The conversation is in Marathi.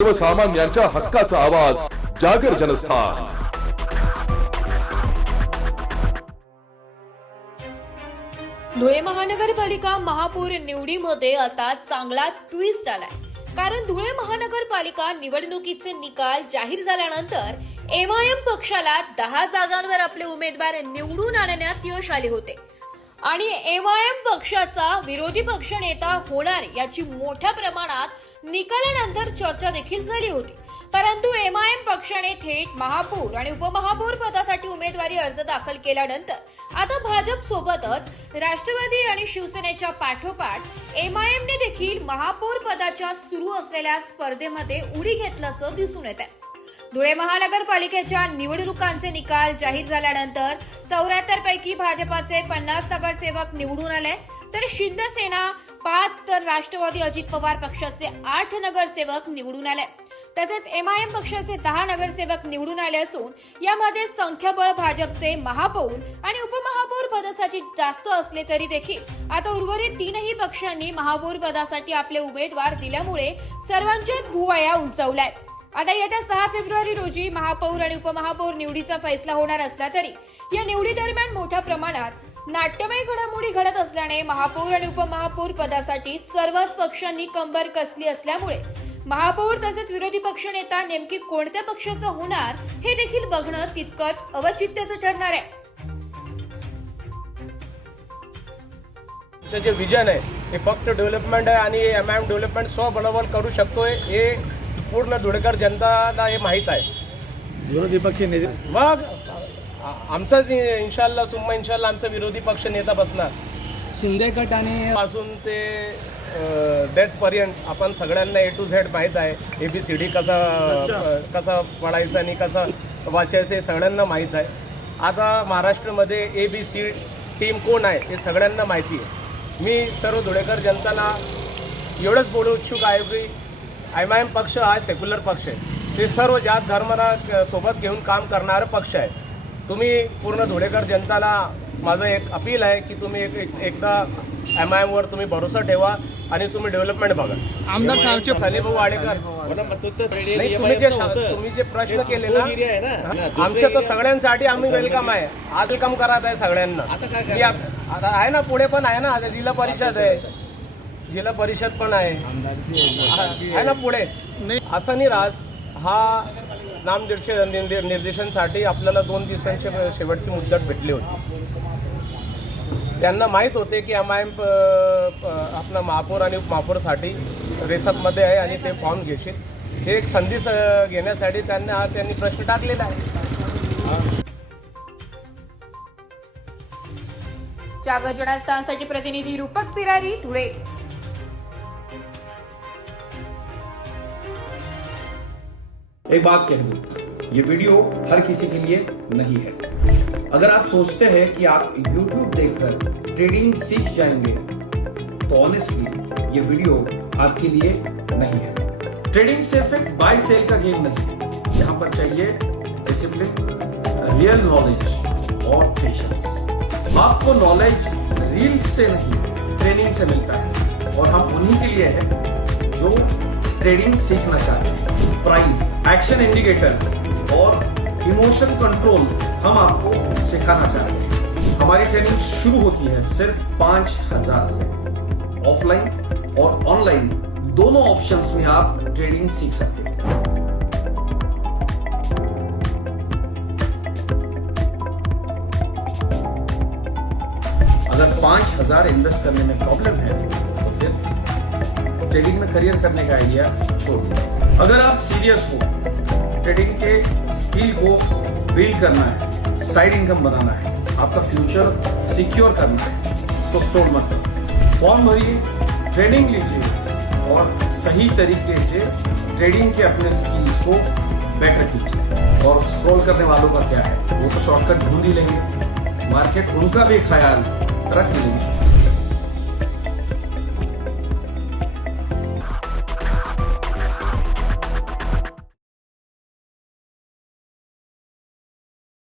सर्वसामान्यांच्या हक्काचा आवाज जागर जनस्थान। धुळे महानगरपालिका महापौर निवडीमध्ये आता चांगलाच ट्विस्ट आलाय। कारण धुळे महानगरपालिका निवडणुकीचे निकाल जाहीर झाल्यानंतर एमआयएम पक्षाला 10 जागांवर आपले उमेदवार निवडून आणण्यात यश आले होते आणि एमआयएम पक्षाचा विरोधी पक्षनेता होणार याची मोठ्या प्रमाणात निकालानंतर चर्चा देखील झाली होती। परंतु एमआयएम पक्षाने थेट महापौर आणि उपमहापौर पदासाठी उमेदवारी अर्ज दाखल केल्यानंतर आता भाजप सोबतच राष्ट्रवादी आणि शिवसेनेच्या पाठोपाठ एमआयएमने देखील महापौर पदाच्या सुरू असलेल्या स्पर्धेमध्ये उडी घेतल्याचं दिसून येत आहे। धुळे महानगरपालिकेच्या निवडणुकांचे निकाल जाहीर झाल्यानंतर 74 पैकी भाजपाचे 50 नगरसेवक निवडून आले, तर शिंदेसेना 5 तर राष्ट्रवादी अजित पवार पक्षाचे 8 नगरसेवक निवडून आले। तसेच एमआयएम पक्षाचे 10 नगरसेवक निवडून आले असून यामध्ये संख्याबळ भाजपचे महापौर आणि उपमहापौर पदासाठी जास्त असले तरी देखील आता उर्वरित 3ही पक्षांनी महापौर पदासाठी आपले उमेदवार दिल्यामुळे सर्वांच्याच भुवया उंचावलाय। आता येत्या 6 फेब्रुवारी रोजी महापौर आणि उपमहापौर निवडीचा फैसला होणार असला तरी या निवडी दरम्यान मोठ्या प्रमाणात नाट्यमय घडामोडी घडत असल्याने महापौर आणि उपमहापौर पदासाठी सर्वच पक्षांनी कंबर कसली असल्यामुळे महापौर तसेच विरोधी पक्षनेता नेमकी कोणत्या पक्षाचा होणार हे देखील बघणं तितकंच अवचित्याचं ठरणार आहे। जे विजन आहे हे फक्त डेव्हलपमेंट आहे आणि एमआयएम डेव्हलपमेंट स्वबळावर करू शकतोय हे पूर्ण धुळेकर जनताला हे माहीत आहे। विरोधी पक्ष नेते मग आमचाच इंशाल्लाह आमचा विरोधी पक्ष नेता बसणार। शिंदे गट आणि पासून ते डेट पर्यंत आपण सगळ्यांना A to Z माहीत आहे। ABCD कसा पडायचा आणि कसं वाचायचं हे सगळ्यांना माहीत आहे। आता महाराष्ट्रामध्ये ABC टीम कोण आहे हे सगळ्यांना माहिती आहे। मी सर्व धुळेकर जनताला एवढंच बोलू इच्छुक आहे की एमआयएम पक्ष हा सेक्युलर पक्ष आहे। ते सर्व जात धर्माला सोबत घेऊन काम करणारा पक्ष आहे। तुम्ही पूर्ण धुळेकर जनताला माझं एक अपील आहे की तुम्ही एकदा एमआयएम वर तुम्ही भरोसा ठेवा आणि तुम्ही डेव्हलपमेंट बघा। आमदार साहेबचे सलीभाऊ वाडेकर तुम्ही जे प्रश्न केले ना आमच्या तो सगळ्यांसाठी आम्ही वेलकम आहे। आज वेलकम करत आहे सगळ्यांना। आता आहे ना पुढे पण आहे ना, आता जिल्हा परिषद आहे, जिल्हा परिषद पण आहे ना पुढे। असं नाही राज हा निर्देशनसाठी आपल्याला 2 दिवसांची शेवटची मुदत भेटली होती। त्यांना माहीत होते की एमआयएम आपला महापौर आणि उपमहापौरसाठी रेसअपमध्ये आहे आणि ते फॉर्म घेतील। हे एक संधी घेण्यासाठी त्यांनी प्रश्न टाकलेला आहे। जागर जनस्थानसाठी प्रतिनिधी रूपक पिरारी, धुळे। एक बात कह दूं, ये वीडियो हर किसी के लिए नहीं है। अगर आप सोचते हैं कि आप YouTube देखकर ट्रेडिंग सीख जाएंगे तो ऑनेस्टली ये वीडियो आपके लिए नहीं है। ट्रेडिंग सिर्फ एक बाय सेल का गेम नहीं है। यहाँ पर चाहिए डिसिप्लिन, रियल नॉलेज और पेशेंस। आपको नॉलेज रील्स से नहीं ट्रेनिंग से मिलता है और हम उन्हीं के लिए हैं जो ट्रेडिंग सीखना चाहते हैं। प्राइस, एक्शन इंडिकेटर और इमोशन कंट्रोल हम आपको सिखाना चाहते हैं। हमारी ट्रेनिंग शुरू होती है सिर्फ 5000 से। ऑफलाइन और ऑनलाइन दोनों ऑप्शंस में आप ट्रेडिंग सीख सकते हैं। अगर 5000 इन्वेस्ट करने में प्रॉब्लम है तो फिर ट्रेडिंग में करियर करने का आइडिया छोड़ दीजिए। अगर आप सीरियस हो, ट्रेडिंग के स्किल को बिल्ड करना है, साइड इनकम बनाना है, आपका फ्यूचर सिक्योर करना है तो स्टॉप मत करो। फॉर्म भरिए, ट्रेनिंग लीजिए और सही तरीके से ट्रेडिंग के अपने स्किल्स को बेटर कीजिए। और स्क्रॉल करने वालों का क्या है, वो तो शॉर्टकट ढूंढ ही लेंगे, मार्केट उनका भी ख्याल रख लेंगे।